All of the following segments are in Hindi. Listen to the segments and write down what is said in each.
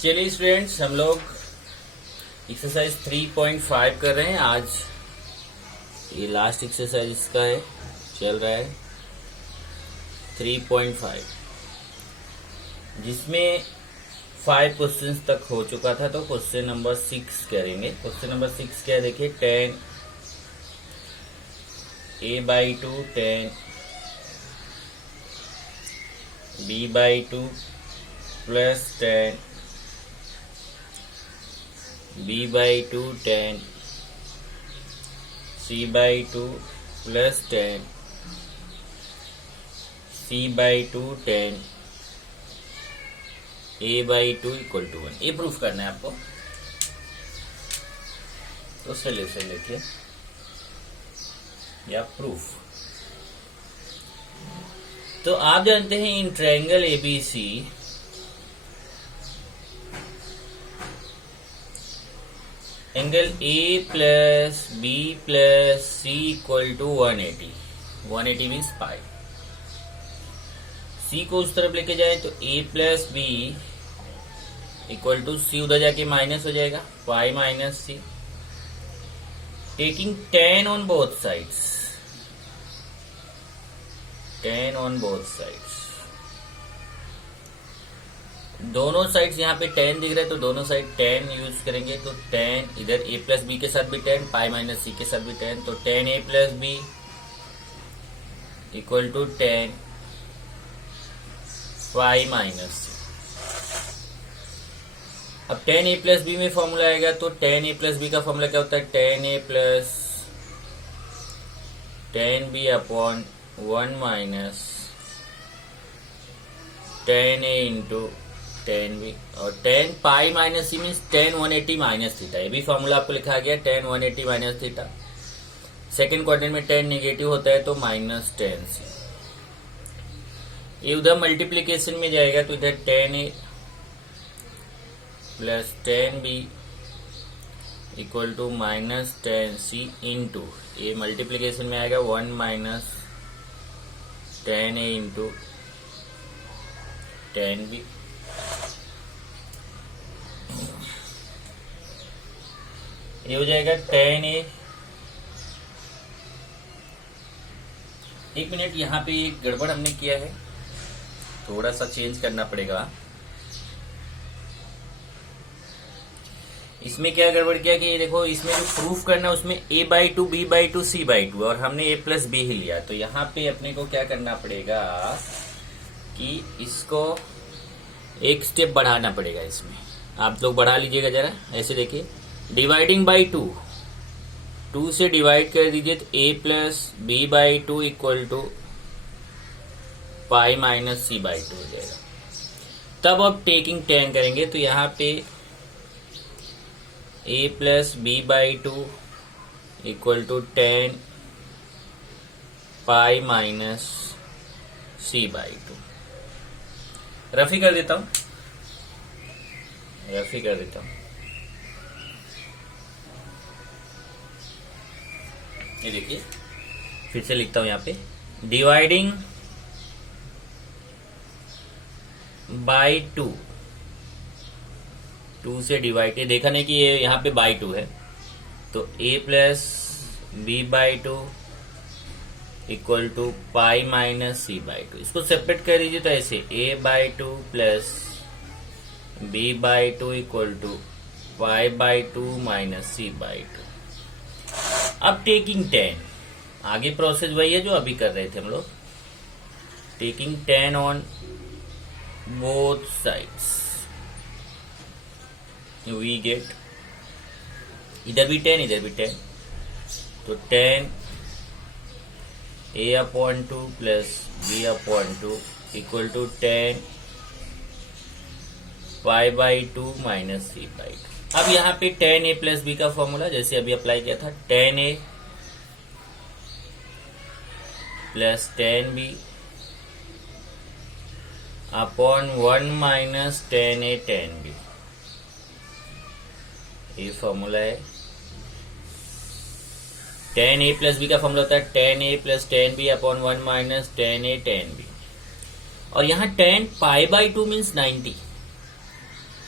चलिए स्टूडेंट्स, हम लोग एक्सरसाइज 3.5 कर रहे हैं। आज ये लास्ट एक्सरसाइज इसका है, चल रहा है 3.5, जिसमें 5 क्वेश्चंस तक हो चुका था। तो क्वेश्चन नंबर 6 करेंगे। क्वेश्चन नंबर 6 क्या है, देखिए 10 a/2 10 b/2 plus 10 b/2 10 c/2 plus 10 c/2 10 a/2 equal to 1। ये प्रूफ करना है आपको। तो सोल्यूशन लिखिए या प्रूफ। तो आप जानते हैं in triangle ABC angle A plus B plus C equal to 180। 180 means pi. C को उस तरफ लेके जाए तो A plus B equal to C, उधर जाके माइनस हो जाएगा, pi minus C. Taking 10 on both sides, 10 on both sides. दोनों साइड्स यहाँ पे 10 दिख रहा है तो दोनों साइड 10 यूज करेंगे। तो 10 इधर a प्लस बी के साथ भी 10, पाई माइनस सी के साथ भी 10, तो 10 a plus B equal to 10 pi minus C. अब 10 a प्लस बी में फॉर्मूला आएगा तो 10 a प्लस बी का फॉर्मूला क्या होता है, 10 a plus 10 b upon 1 minus 10 a into 10 b। और 10 pi minus C means 10 180 minus theta. ये भी फॉर्मूला आपको लिखा गया 10 180 माइनस थीटा। सेकेंड क्वाड्रेंट में 10 नेगेटिव होता है तो माइनस 10 सी। ये उधर मल्टीप्लीकेशन में जाएगा तो इधर 10 a plus 10 b equal to minus 10 c into, ये मल्टीप्लीकेशन में आएगा 1 माइनस 10 a इंटू 10 b। ये हो जाएगा 10 a। एक मिनट, यहाँ पे एक गड़बड़ हमने किया है, थोड़ा सा चेंज करना पड़ेगा। इसमें क्या गड़बड़ किया कि ये देखो, इसमें जो प्रूफ करना है उसमें a/2 b/2 c/2 और हमने a प्लस बी ही लिया। तो यहाँ पे अपने को क्या करना पड़ेगा कि इसको एक स्टेप बढ़ाना पड़ेगा। इसमें आप लोग बढ़ा लीजिएगा जरा, ऐसे देखिए, डिवाइडिंग बाई 2 से डिवाइड कर दीजिए तो a plus b/2 equal to pi minus c/2 हो जाएगा। तब अब टेकिंग 10 करेंगे तो यहाँ पे a plus b/2 equal to 10 pi minus c/2। रफी कर देता हूं, ये देखिए, फिर से लिखता हूं यहाँ पे, डिवाइडिंग बाई 2 से डिवाइड, देखा नहीं कि ये यहाँ पे बाई 2 है, तो a plus b/2 equal to pi minus c/2। इसको सेपरेट कर दीजिए तो ऐसे a/2 plus b/2 equal to पाई/2 माइनस c/2। अब टेकिंग 10, आगे प्रोसेस वही है जो अभी कर रहे थे हम लोग। Taking 10 on both sides we get, इधर भी 10 इधर भी 10, तो 10 a/2 plus b/2 equal to 10 पाई/2 माइनस c/2। अब यहाँ पे 10 a प्लस b का फॉर्मूला जैसे अभी अप्लाई किया था, 10 a plus 10 b upon 1 minus 10 a 10 b। ये फॉर्मूला है। 10 a प्लस b का फॉर्मूला होता है 10 a plus 10 b upon 1 minus 10 a 10 b। और यहाँ 10 पाई/2 मीन्स 90।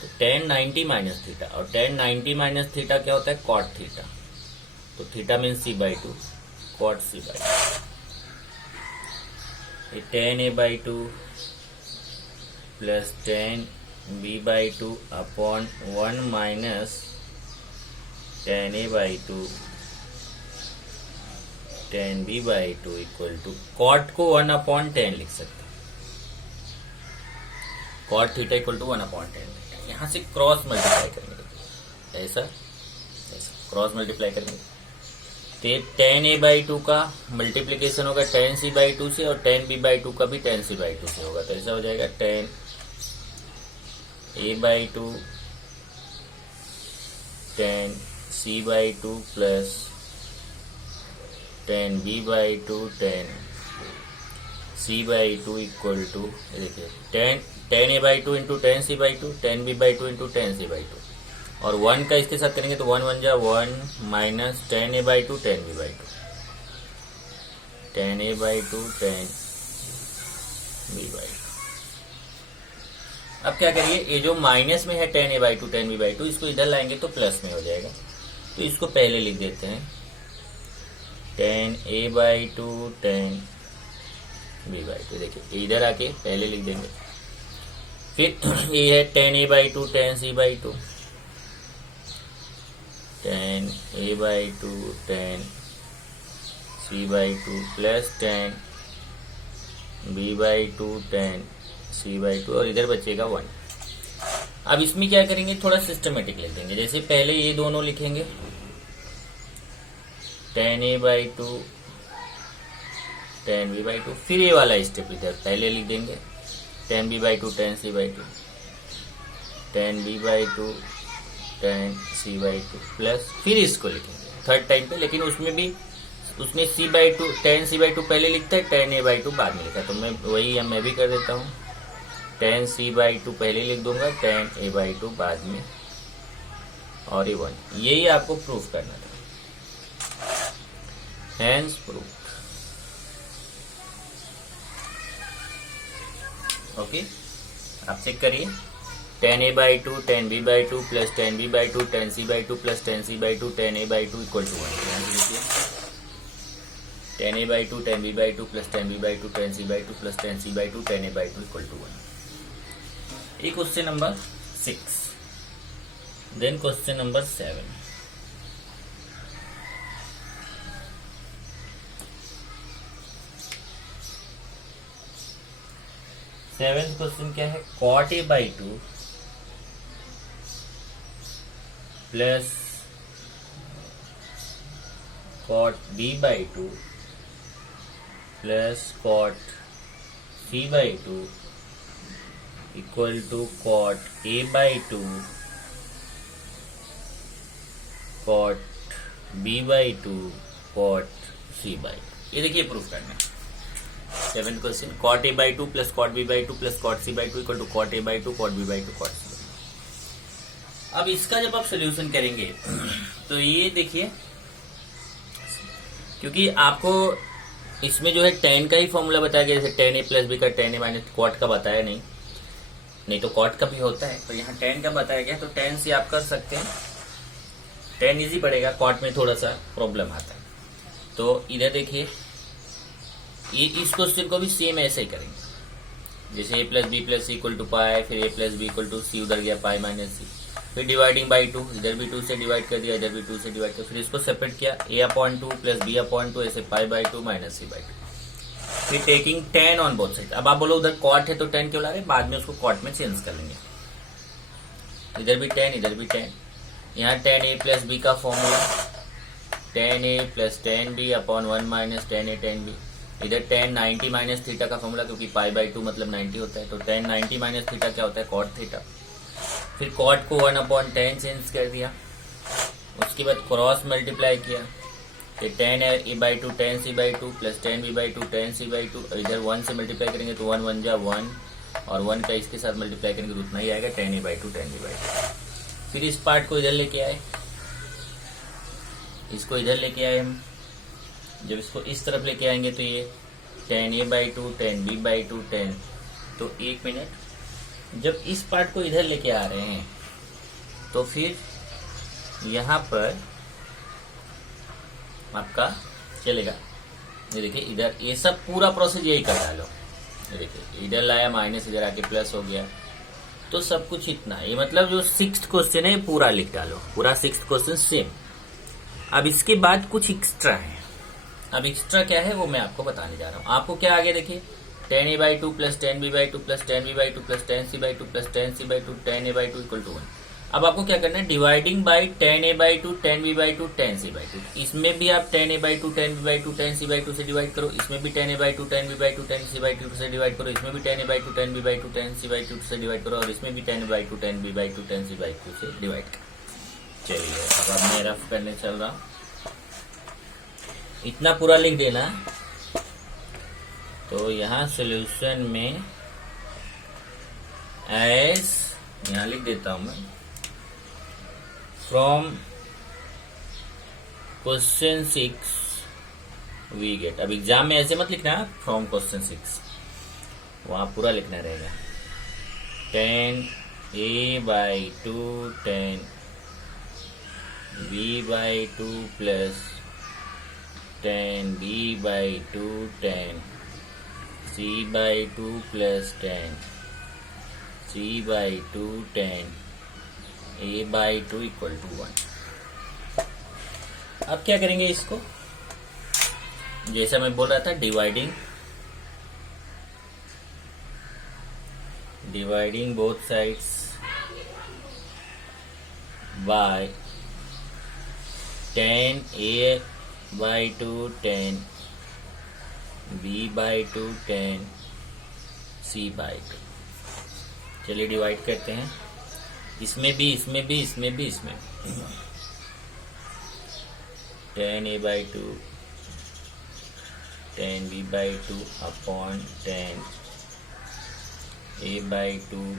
तो tan 90 माइनस थीटा, और tan 90 माइनस थीटा क्या होता है, कॉट थीटा। तो theta means c/2, cot c/2। ये tan a/2 plus tan b/2 upon 1 minus tan a/2 tan b/2 equal to, cot को 1/10 लिख सकते हैं, कॉट थीटा इक्वल टू 1/10। यहाँ से क्रॉस मल्टीप्लाई करेंगे, ऐसा ऐसा क्रॉस मल्टीप्लाई करेंगे, तो tan a/2 का मल्टीप्लीकेशन होगा tan c/2 से, और tan b/2 का भी tan c/2 से होगा। तो ऐसा हो जाएगा tan a/2 tan c/2 plus tan b/2 tan c/2 equal to, देखिए tan a/2 into tan c/2, tan b/2 into tan c/2, और 1 का इसके साथ करेंगे तो 1 1 जा 1 minus tan a/2 tan b/2, tan a/2 tan b/2। अब क्या करिए, ये जो माइनस में है tan a/2 tan b/2, इसको इधर लाएंगे तो प्लस में हो जाएगा। तो इसको पहले लिख देते हैं tan a/2 tan b/2। देखिए इधर आके पहले लिख देंगे, फिर ये है tan a/2 tan c/2, tan a/2 tan c/2 plus tan b/2 tan c/2, और इधर बचेगा 1। अब इसमें क्या करेंगे, थोड़ा सिस्टमेटिक लिख देंगे। जैसे पहले ये दोनों लिखेंगे tan a/2 tan b/2, फिर ये वाला स्टेप इधर पहले लिख देंगे tan b/2 tan c/2 tan b/2 tan c/2 plus, फिर इसको लिखेंगे थर्ड टाइम पे, लेकिन उसमें c/2 tan c/2 पहले लिखता है, tan a/2 बाद में लिखा है। तो मैं भी कर देता हूँ, tan c/2 पहले लिख दूंगा, tan a/2 बाद में, और ये 1। यही आपको प्रूफ करना था, हैंस प्रूफ। ओके, आप चेक करिए, tan a/2 tan b/2 plus tan b/2 tan c/2 plus tan c/2 tan a/2 equal to 1। tan a/2 tan b/2 plus tan b/2 tan c/2 plus tan c/2 tan a/2 equal to 1। ये question number 6। Then question number 7। Seventh question क्या है, cot a/2 plus cot b/2 plus cot c/2 equal to cot a/2 cot b/2 cot c/2। ये देखिए प्रूफ करना है। Seventh question, cot a/2 plus cot b/2 plus cot c/2 equal to cot a/2 cot b/2 cot c/2। अब इसका जब आप सोल्यूशन करेंगे तो ये देखिए, क्योंकि आपको इसमें जो है tan का ही फॉर्मूला बताया गया, जैसे tan a प्लस b का tan a माइनस cot का बताया नहीं तो cot का भी होता है, तो यहाँ tan का बताया गया, तो tan से आप कर सकते हैं, tan इजी पड़ेगा, cot में थोड़ा सा प्रॉब्लम आता है। तो इधर देखिए, ये इस क्वेश्चन को भी सेम ऐसे ही करेंगे, जैसे a plus B plus C equal to pi, फिर a plus B equal to C, उधर गया पाई माइनस सी, फिर डिवाइडिंग बाई 2, इधर भी 2 से डिवाइड कर दिया, इधर भी 2 से डिवाइड कर, फिर इसको सेपरेट किया a/2 प्लस b/2 ऐसे पाई/2 माइनस c/2, फिर taking tan on both side. अब आप बोलो उधर cot है तो tan क्यों ला रहे, बाद में उसको cot में चेंज कर लेंगे, इधर भी tan इधर भी tan। यहाँ tan a प्लस b का formula tan a plus tan b upon 1 minus tan a tan b, इधर tan 90 माइनस थीटा का फॉर्मूला, क्योंकि पाई/2 मतलब 90 होता है, तो tan 90 माइनस थीटा क्या होता है, cot थीटा। फिर cot को 1/10 चेंज कर दिया, उसके बाद क्रॉस मल्टीप्लाई किया, फिर tan a/2 tan c/2 plus tan b/2 tan c/2, इधर 1 से मल्टीप्लाई करेंगे तो 1 1 जा 1, और 1 का इसके साथ मल्टीप्लाई करेंगे तो उतना ही आएगा, tan a/2 tan b/2। फिर इस पार्ट को इधर लेके आए, इसको इधर लेके आए हम, जब इसको इस तरफ लेके आएंगे तो ये tan a/2 tan b/2 tan, तो 1 मिनट, जब इस पार्ट को इधर लेके आ रहे हैं तो फिर यहाँ पर आपका चलेगा। ये देखिए इधर ये सब पूरा प्रोसेस यही कर डालो। ये देखिए इधर लाया माइनस, इधर आके प्लस हो गया, तो सब कुछ इतना। ये मतलब जो 6th क्वेश्चन है पूरा लिख डालो, पूरा 6th क्वेश्चन सेम। अब इसके बाद कुछ एक्स्ट्रा है। अब एक्स्ट्रा क्या है वो मैं आपको बताने जा रहा हूँ। आपको क्या आगे देखिए 10a/2 plus 10b/2 plus 10b/2 plus 10c/2 plus 10c/2 10a/2 equal to 1। अब आपको क्या करना है, dividing by 10a/2 10b/2 10c/2। इसमें भी आप 10a/2 10b/2 10c/2 से डिवाइड करो, इसमें भी 10a/2 10b/2 10c/2 से डिवाइड करो, इसमें भी 10a/2 10b/2 10c/2 से डिवाइड करो, और इसमें भी 10a/2 10b/2 10c/2 से डिवाइड करो। चलिए अब मैं रफ करने चल रहा हूँ। इतना पूरा लिख देना। तो यहाँ सॉल्यूशन में एज यहाँ लिख देता हूं मैं, फ्रॉम क्वेश्चन 6 वी गेट। अब एग्जाम में ऐसे मत लिखना, फ्रॉम क्वेश्चन 6 वहां पूरा लिखना रहेगा। 10a/2 10b/2 plus 10b/2 10c/2 plus 10c/2 10a/2 equal to 1। अब क्या करेंगे इसको, जैसा मैं बोल रहा था, dividing both sides by 10a/2 10b/2 10c/2। चलिए डिवाइड करते हैं, इसमें भी 10a/2 10b/2 upon 10a/2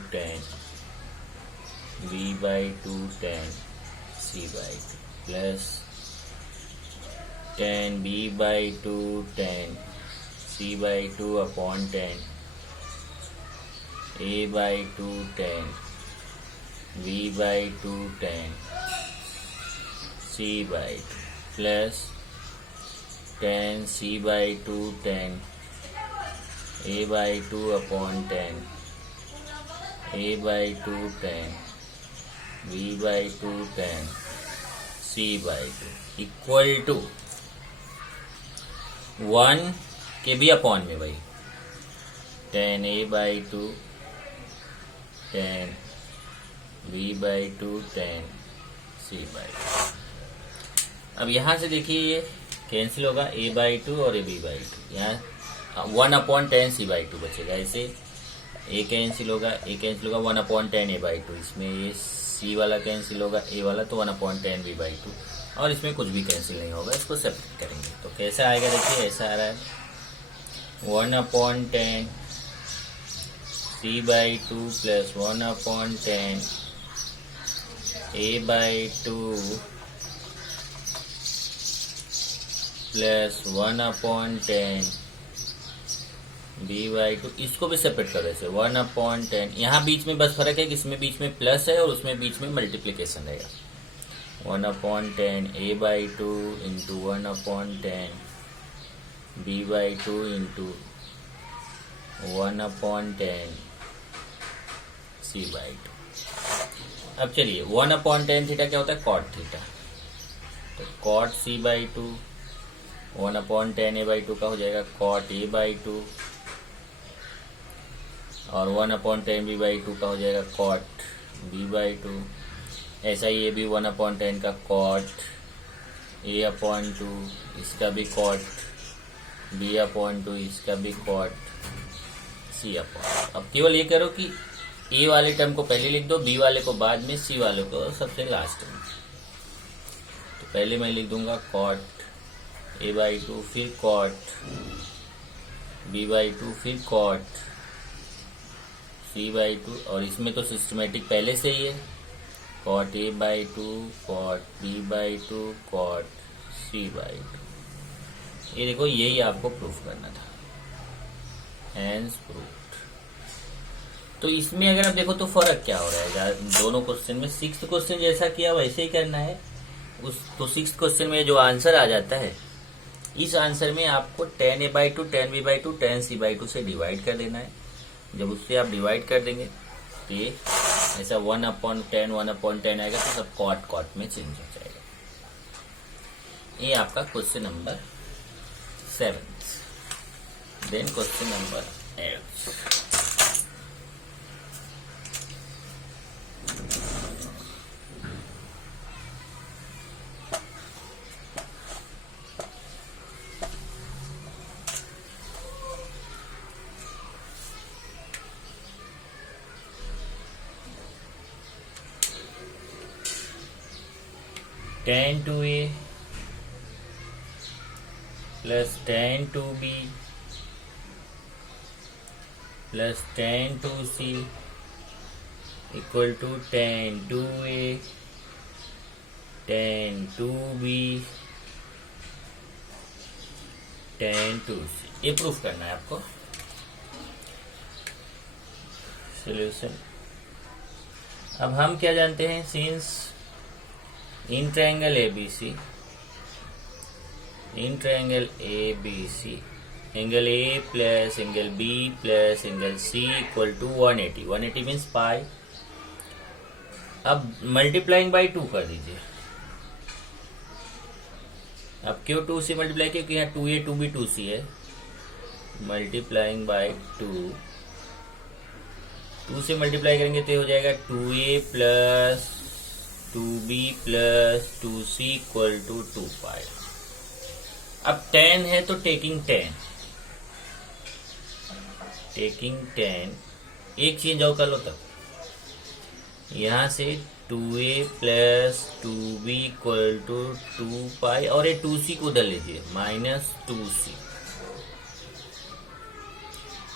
10b/2 10c/2 plus 10b/2 10c/2 upon 10a/2 10b/2 10c/2 plus 10c/2 10a/2 upon 10a/2 10b/2 10c/2 equal to 1 के भी अपॉन में भाई 10a/2 10b/2 10c/2। अब यहां से देखिए ये कैंसिल होगा, a/2 और b/2, यहाँ 1/10c/2 बचेगा। ऐसे a कैंसिल होगा 1/10a/2, इसमें ये c वाला कैंसिल होगा, a वाला, तो 1/10b/2, और इसमें कुछ भी कैंसिल नहीं होगा। इसको सेपरेट करेंगे तो कैसा आएगा, देखिए ऐसा आ रहा है 1/10 c/2 plus 1/10 a/2 plus 1/10 b/2। इसको भी सेपरेट कर रहे थे 1/10। यहाँ बीच में बस फर्क है कि इसमें बीच में प्लस है और उसमें बीच में मल्टीप्लीकेशन रहेगा। 1/10 a/2 into 1/10 b/2 into 1/10 c/2। अब चलिए 1/10 थीटा क्या होता है, कॉट थीटा। तो कॉट c/2 1/10 a/2 का हो जाएगा कॉट a/2, और 1/10 b/2 का हो जाएगा कॉट b/2। ऐसा ही ये भी 1/10 का कॉट a/2, इसका भी कॉट b/2, इसका भी कॉट c/2। अब केवल ये करो कि a वाले टर्म को पहले लिख दो, b वाले को बाद में, c वाले को सबसे लास्ट में। तो पहले मैं लिख दूंगा कॉट a/2, फिर कॉट b/2, फिर कॉट c/2, और इसमें तो सिस्टमेटिक पहले से ही है, cot a/2 cot b/2 cot c/2। ये देखो यही आपको प्रूफ करना था, हैंस प्रूफ्ड। तो इसमें अगर आप देखो तो फर्क क्या हो रहा है दोनों क्वेश्चन में। सिक्स्थ क्वेश्चन जैसा किया वैसे ही करना है तो सिक्स्थ क्वेश्चन में जो आंसर आ जाता है, इस आंसर में आपको tan a/2 tan b/2 tan c/2 से डिवाइड कर देना है। जब उससे आप डिवाइड कर देंगे तो ये ऐसा 1/10 1/10 आएगा, तो सब कॉट कॉट में चेंज हो जाएगा। ये आपका question number 7। Then question number 8। tan 2a plus tan 2b plus tan 2c equal to tan 2a tan 2b tan 2c। ये प्रूफ करना है आपको। सॉल्यूशन। अब हम क्या जानते हैं, since in triangle ABC angle A plus angle B plus angle C equal to 180। 180 means pi. अब मल्टीप्लाइंग बाई 2 कर दीजिए। अब क्यों 2 से मल्टीप्लाई किया, क्योंकि यहाँ 2a 2b 2c है। मल्टीप्लाइंग बाई 2 से मल्टीप्लाई करेंगे तो हो जाएगा 2a plus 2b plus 2c equal to 2 pi. अब 10 है तो टेकिंग 10 एक चेंज और कर लो। तब यहां से 2a plus 2b equal to 2 पाई, और ये 2c को उधर लीजिए -2c।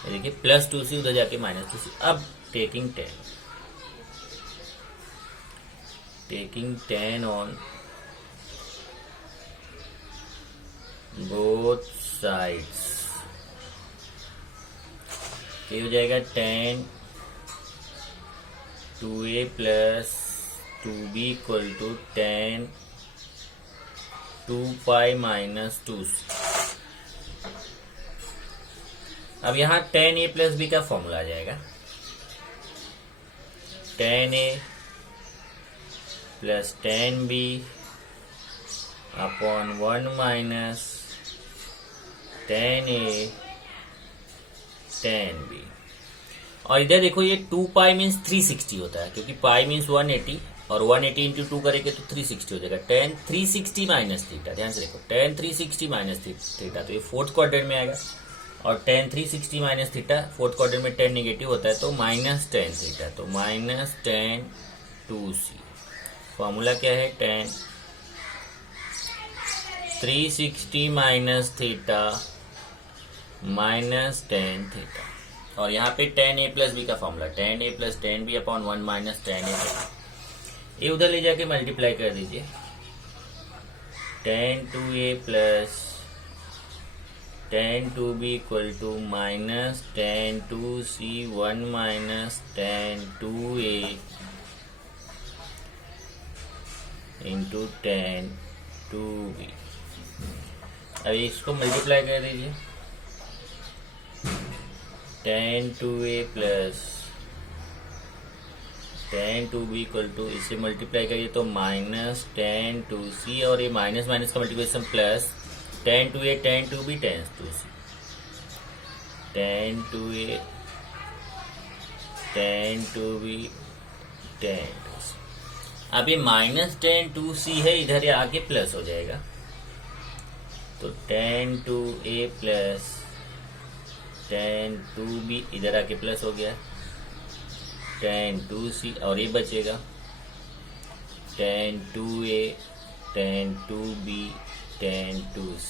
देखिए प्लस 2c उधर जाके -2c। अब टेकिंग 10 on both sides, ये हो जाएगा tan 2a plus 2b equal to tan 2 pi -2c। अब यहाँ tan a प्लस b का फॉर्मूला आ जाएगा, tan a plus tan b upon 1 minus tan a tan b। और इधर देखो ये 2 पाई मीन्स 360 होता है, क्योंकि पाई मीन्स 180 और 180 इंटू 2 करेंगे तो 360 हो जाएगा। tan 360 माइनस थीटा, ध्यान से देखो tan 360 माइनस थीटा, तो ये फोर्थ क्वाड्रेंट में आएगा। और tan 360 minus theta fourth quadrant में tan नेगेटिव होता है, तो माइनस tan थीटा, तो माइनस tan 2c। फॉर्मूला क्या है, tan 360 minus theta minus tan theta. और यहाँ पे tan a प्लस b का formula, tan a plus tan b upon 1 minus tan a। ये उधर ले जाके मल्टीप्लाई कर दीजिए, tan 2a plus tan 2b equal to minus tan 2c 1 minus tan 2a into tan 2b। अब इसको मल्टीप्लाई कर दीजिए, tan 2a plus tan 2b equal to, इसे मल्टीप्लाई करिए तो माइनस tan 2c, और ये माइनस माइनस का multiplication plus tan 2a tan 2b tan 2c, tan 2a tan 2b tan 2c। अब ये माइनस tan 2c है, इधर ये आके प्लस हो जाएगा, तो tan 2a plus tan 2b इधर आके प्लस हो गया, tan 2c, और ये बचेगा tan 2a tan 2b tan 2c।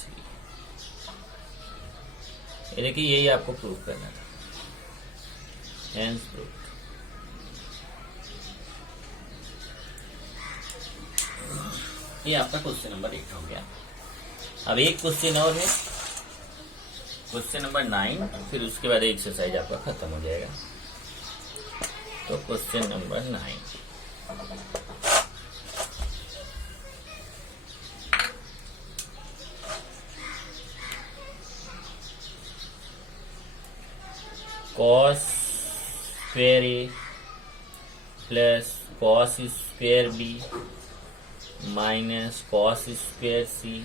ये देखिए यही आपको प्रूफ करना था, हेंस प्रूफ। ये आपका क्वेश्चन नंबर 8 हो गया। अब एक क्वेश्चन और है, क्वेश्चन नंबर 9, फिर उसके बाद एक्सरसाइज आपका खत्म हो जाएगा। तो question number 9, cos square A plus cos square B minus cos square C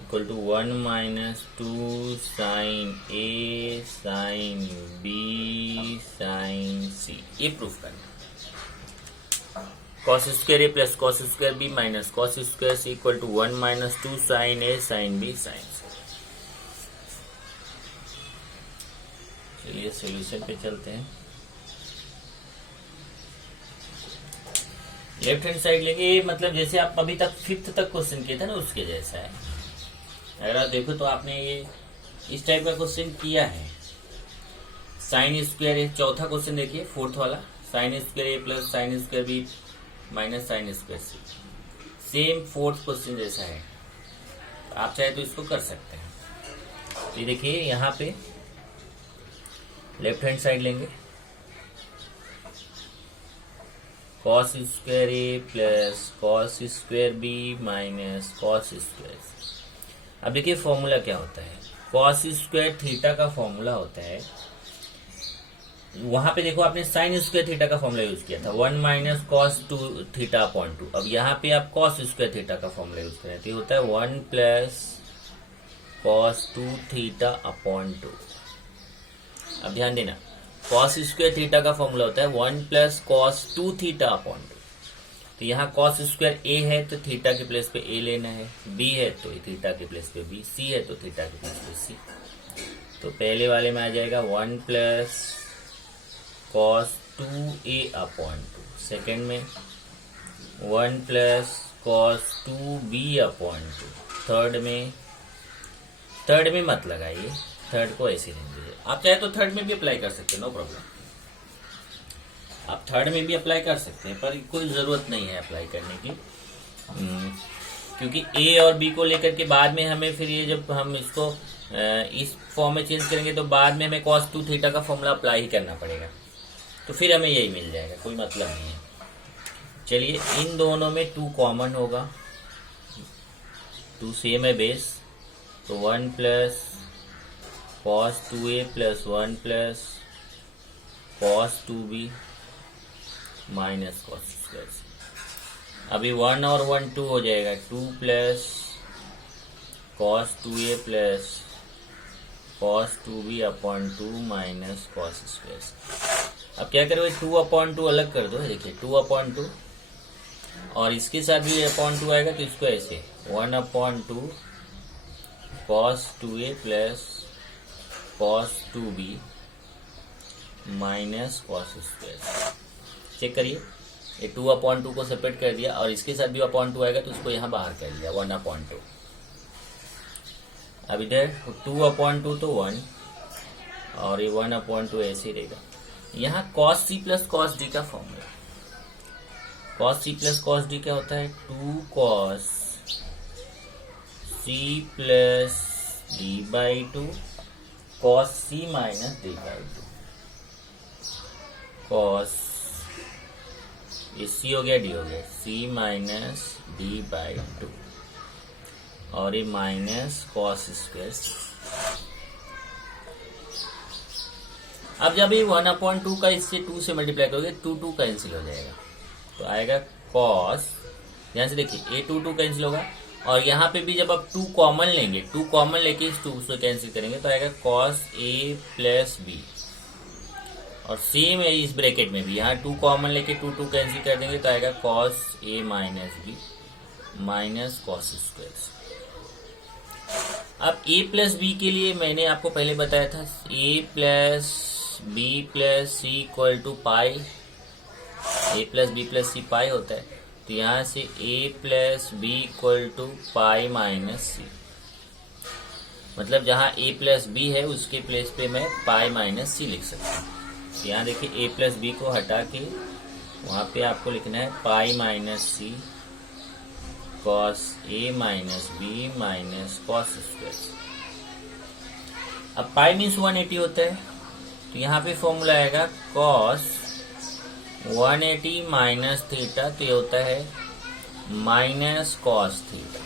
equal to 1 minus 2 sine A sine B sine C. ये प्रूफ करना। Cos square A plus cos square B minus cos square C equal to 1 minus 2 sine A sine B sine C. चलिए सॉल्यूशन पे चलते हैं। लेफ्ट हैंड साइड लेंगे, मतलब जैसे आप अभी तक 5th तक क्वेश्चन किए थे ना, उसके जैसा है। अगर आप देखो तो आपने ये इस टाइप का क्वेश्चन किया है। साइन स्क्वायर ए, चौथा क्वेश्चन देखिए 4th वाला, sine square A plus sine square B minus sine square C, same 4th question जैसा है। आप चाहे तो इसको कर सकते हैं। ये देखिए यहाँ पे लेफ्ट हैंड साइड लेंगे, cos square A plus cos square B minus cos square C. अब देखिए फॉर्मूला क्या होता है। कॉस स्क्वायर थीटा का फॉर्मूला होता है, वहां पे देखो आपने साइन स्क्वायर थीटा का फॉर्मूला यूज किया था, 1 माइनस कॉस 2 थीटा अपॉन 2। अब यहाँ पे आप कॉस स्क्वायर थीटा का फॉर्मूला यूज करें तो ये होता है 1 प्लस कॉस 2 थीटा अपॉन 2। अब ध्यान देना, कॉस स्क्वायर थीटा का फॉर्मूला होता है 1 प्लस कॉस 2 थीटा अपॉन 2। तो यहाँ कॉस स्क्वायर ए है तो थीटा के प्लेस पे ए लेना है, बी है तो थीटा के प्लेस पे बी, सी है तो थीटा के प्लेस पे सी। तो पहले वाले में आ जाएगा 1 plus cos 2a upon 2, second में 1 plus cos 2b upon 2, third में मत लगाइए, थर्ड को ऐसे रहने दीजिए। आप चाहे तो थर्ड में भी अप्लाई कर सकते हैं, नो प्रॉब्लम। आप थर्ड में भी अप्लाई कर सकते हैं, पर कोई जरूरत नहीं है अप्लाई करने की, क्योंकि ए और बी को लेकर के बाद में हमें फिर ये जब हम इसको इस फॉर्म में चेंज करेंगे तो बाद में हमें cos 2 थीटा का फॉर्मूला अप्लाई ही करना पड़ेगा, तो फिर हमें यही मिल जाएगा, कोई मतलब नहीं है। चलिए इन दोनों में 2 कॉमन होगा, 2 सेम है बेस, तो 1 plus cos 2a plus 1 plus cos 2b minus cos square. अभी 1 और 1 2 हो जाएगा, 2 plus cos 2a plus cos 2b upon 2 minus cos square. अब क्या करोगे, 2 अपॉन 2 अलग कर दो, देखिए 2 अपॉन 2 और इसके साथ भी अपॉन 2 आएगा तो इसको ऐसे 1 अपॉन 2 cos 2a plus cos 2b minus cos square. Check करिए, ये 2 अपॉन 2 को सेपरेट कर दिया और इसके साथ भी अपॉन 2 आएगा तो उसको यहाँ बाहर कर दिया 1 अपॉन 2। अब इधर 2 अपॉन 2 तो 1 और ये 1 अपॉन 2 ऐसे रहेगा। यहाँ cos c plus cos d का formula, cos c plus cos d क्या होता है, 2 cos c plus d by 2 cos c minus d by 2, cos ये c हो गया d हो गया, c माइनस d बाई 2 और ये माइनस कॉस स्क्वायर c। अब जब ये 1 अपॉन 2 का इससे 2 से मल्टीप्लाई करोगे 2 कैंसिल हो जाएगा, तो आएगा कॉस, यहाँ से देखिए ये 2 कैंसिल होगा और यहाँ पे भी जब आप 2 कॉमन लेंगे, 2 कॉमन लेके इस 2 से कैंसिल करेंगे तो आएगा कॉस a प्लस बी। और सेम है इस ब्रैकेट में भी, यहाँ 2 कॉमन लेके 2 कैंसिल कर देंगे तो आएगा cos a minus B minus cos square. अब a प्लस बी के लिए मैंने आपको पहले बताया था a plus B plus C equal to pi, a plus B plus C pi होता है, तो यहाँ से a plus B equal to pi minus C, मतलब जहाँ a प्लस बी है उसके प्लेस पे मैं पाई माइनस सी लिख सकता हूँ। तो यहाँ देखिए a प्लस बी को हटा के वहाँ पे आपको लिखना है pi minus c cos a minus B minus cos square. अब पाई मीन्स 180 होता है, तो यहाँ पे फॉर्मूला आएगा कॉस 180 माइनस थीटा, तो ये होता है माइनस कॉस थीटा।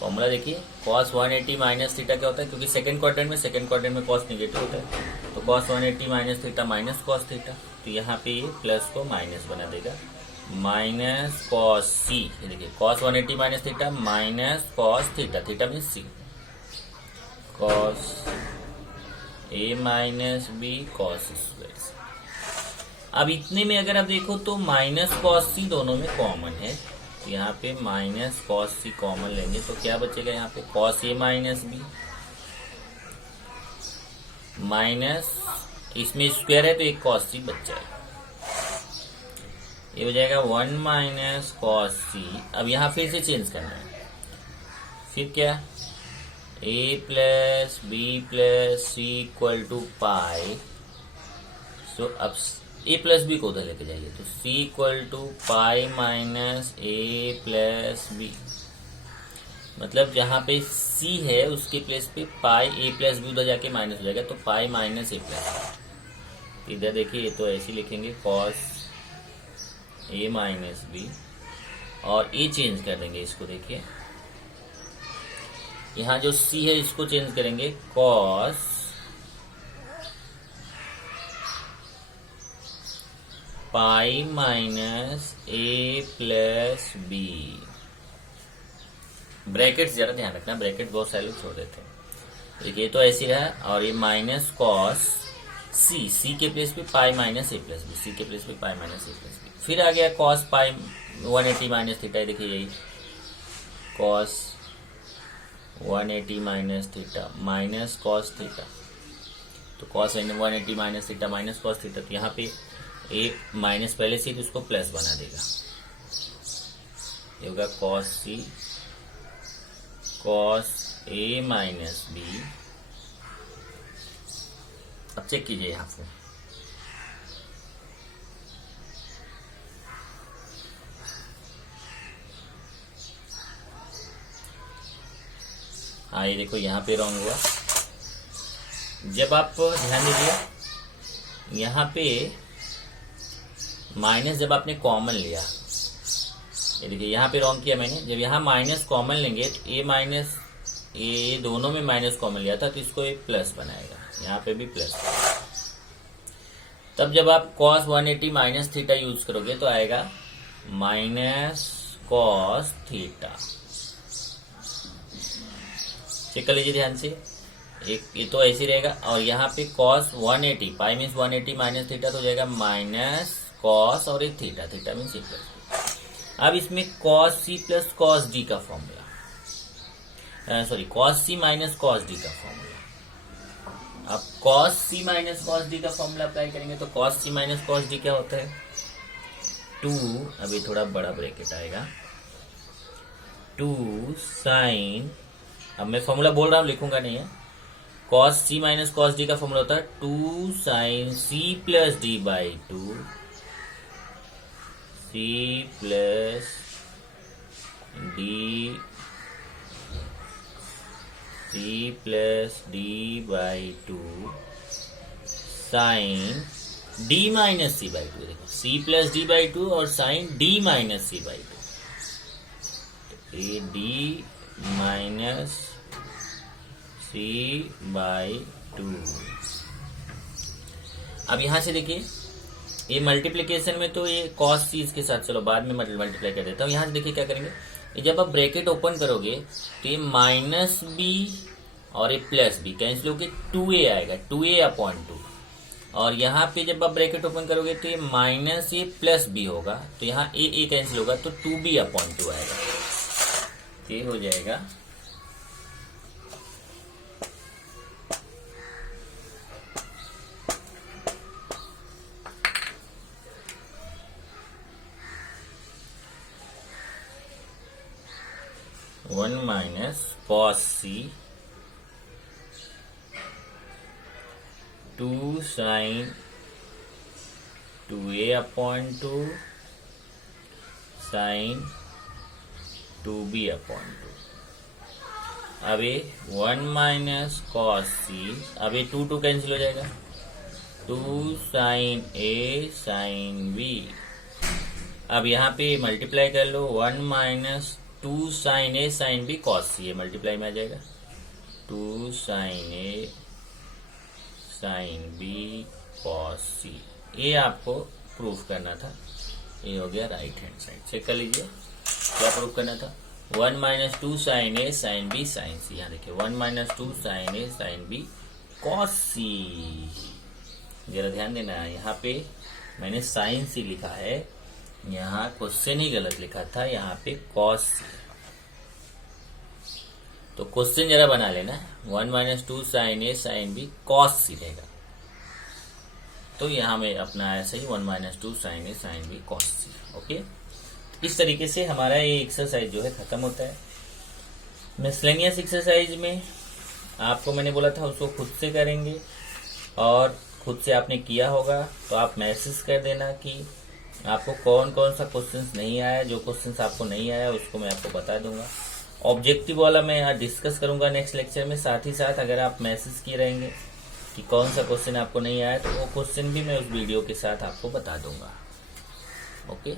फॉर्मूला देखिए, कॉस 180 माइनस थीटा क्या होता है, क्योंकि सेकंड क्वाड्रेंट में कॉस निगेटिव होता है, तो cos 180 minus theta minus cos theta, तो यहाँ पे ये प्लस को माइनस बना देगा, माइनस कॉस सी। ये देखिए cos 180 minus theta minus cos theta, theta mean C, cos A minus B cos square. अब इतने में अगर आप देखो तो माइनस कॉस सी दोनों में कॉमन है, तो यहाँ पे माइनस कॉस सी कॉमन लेंगे तो क्या बचेगा, यहाँ पे cos A minus B minus, इसमें स्क्वायर है तो एक कॉस सी बच जाएगा, ये हो जाएगा 1 माइनस कॉस सी। अब यहाँ फिर से चेंज करना है, फिर क्या, A plus B plus C equal to pi, so अब ए प्लस बी को उधर लेके जाइए, तो C equal to pi minus A plus B, मतलब जहां पे सी है उसके प्लेस पे पाई ए प्लस बी उधर जाके माइनस हो जाएगा, तो पाई माइनस ए प्लस बी। इधर देखिए ये तो ऐसे लिखेंगे कॉस ए माइनस बी, और ए चेंज कर देंगे इसको, देखिए यहाँ जो सी है इसको चेंज करेंगे cos pi minus A plus B, brackets जरा ध्यान रखना, ब्रैकेट बहुत सारे लोग छोड़ देते हैं। देखिए तो ऐसी रहा, और ये माइनस कॉस सी, सी के प्लेस पे पाई माइनस ए प्लस बी, सी के प्लेस पे पाई माइनस ए प्लस बी, फिर आ गया कॉस पाई 180 माइनस थीटा, देखिए यही cos 180 minus theta minus cos theta, तो cos 180 minus theta minus cos theta, तो यहाँ पे एक माइनस पहले से तो उसको प्लस बना देगा, ये होगा cos C cos A minus B. अब चेक कीजिए यहाँ से, हाँ ये देखो यहाँ पे रॉन्ग हुआ, जब आप ध्यान दीजिए यहाँ पे माइनस जब आपने कॉमन लिया, ये देखिए यहाँ पे रॉन्ग किया मैंने, जब यहाँ माइनस कॉमन लेंगे तो ए माइनस ए दोनों में माइनस कॉमन लिया था तो इसको एक प्लस बनाएगा, यहाँ पे भी प्लस। तब जब आप कॉस 180 माइनस थीटा यूज करोगे तो आएगा माइनस कॉस थीटा। चेक कर लीजिए ध्यान से, एक ये तो ऐसे रहेगा, और यहाँ पे cos 180 pi means 180 minus theta तो हो जाएगा माइनस कॉस और एक theta, theta means c plus. अब इसमें cos c plus cos d का formula, sorry cos c minus cos d का फॉर्मूला। अब cos c minus cos d का फॉर्मूला अप्लाई करेंगे तो cos c minus cos d क्या होता है, 2, अभी थोड़ा बड़ा ब्रैकेट आएगा, 2 साइन, अब मैं फॉर्मूला बोल रहा हूं लिखूंगा नहीं है, cos c minus cos d का फॉर्मूला होता है 2 sine c plus d by 2, c plus d, c plus d by 2 sine d minus c by 2, देखो सी प्लस डी बाई 2 और sine d minus c by 2, ये डी माइनस सी बाई 2। अब यहां से देखिए ये मल्टीप्लीकेशन में तो ये कॉस सी इसके साथ, चलो बाद में मल्टीप्लाई कर देता हूँ। यहां से देखिए क्या करेंगे, ये जब आप ब्रैकेट ओपन करोगे तो ये माइनस बी और ये प्लस बी कैंसिल होके 2a आएगा, 2a अपॉन 2, और यहाँ पे जब आप ब्रैकेट ओपन करोगे तो ये माइनस ए प्लस बी होगा, तो यहाँ ए कैंसिल होगा तो 2b अपॉन 2 आएगा, ये हो जाएगा one minus cos C 2 sine 2a upon 2 sine 2b upon 2। अब ये 1 माइनस कॉस सी, अब ये 2 कैंसिल हो जाएगा, 2 साइन ए साइन बी। अब यहाँ पे मल्टीप्लाई कर लो, 1 minus 2 sine A sine B cos C, ये मल्टीप्लाई में आ जाएगा, 2 sine A sine B cos C. ये आपको प्रूफ करना था, ये हो गया राइट हैंड साइड। चेक कर लीजिए क्या प्रूफ करना था, 1 minus 2 sine A sine B sine सी। यहाँ देखिए 1 minus 2 sine A sine B cos सी। जरा ध्यान देना, यहाँ पे मैंने साइन सी लिखा है, यहाँ क्वेश्चन ही गलत लिखा था, यहाँ पे कॉस सी। तो क्वेश्चन जरा बना लेना, 1 minus 2 sine A sine B cos सी रहेगा। तो यहाँ में अपना ऐसे ही 1 minus 2 sine A sine B cos C. Okay, इस तरीके से हमारा ये एक्सरसाइज जो है खत्म होता है। मिसलेनियस एक्सरसाइज में आपको मैंने बोला था उसको खुद से करेंगे, और खुद से आपने किया होगा तो आप मैसेज कर देना कि आपको कौन कौन सा क्वेश्चंस नहीं आया। जो क्वेश्चंस आपको नहीं आया उसको मैं आपको बता दूंगा। ऑब्जेक्टिव वाला मैं यहाँ डिस्कस करूंगा नेक्स्ट लेक्चर में। साथ ही साथ अगर आप मैसेज किए रहेंगे कि कौन सा क्वेश्चन आपको नहीं आया, तो वो क्वेश्चन भी मैं उस वीडियो के साथ आपको बता दूंगा। ओके।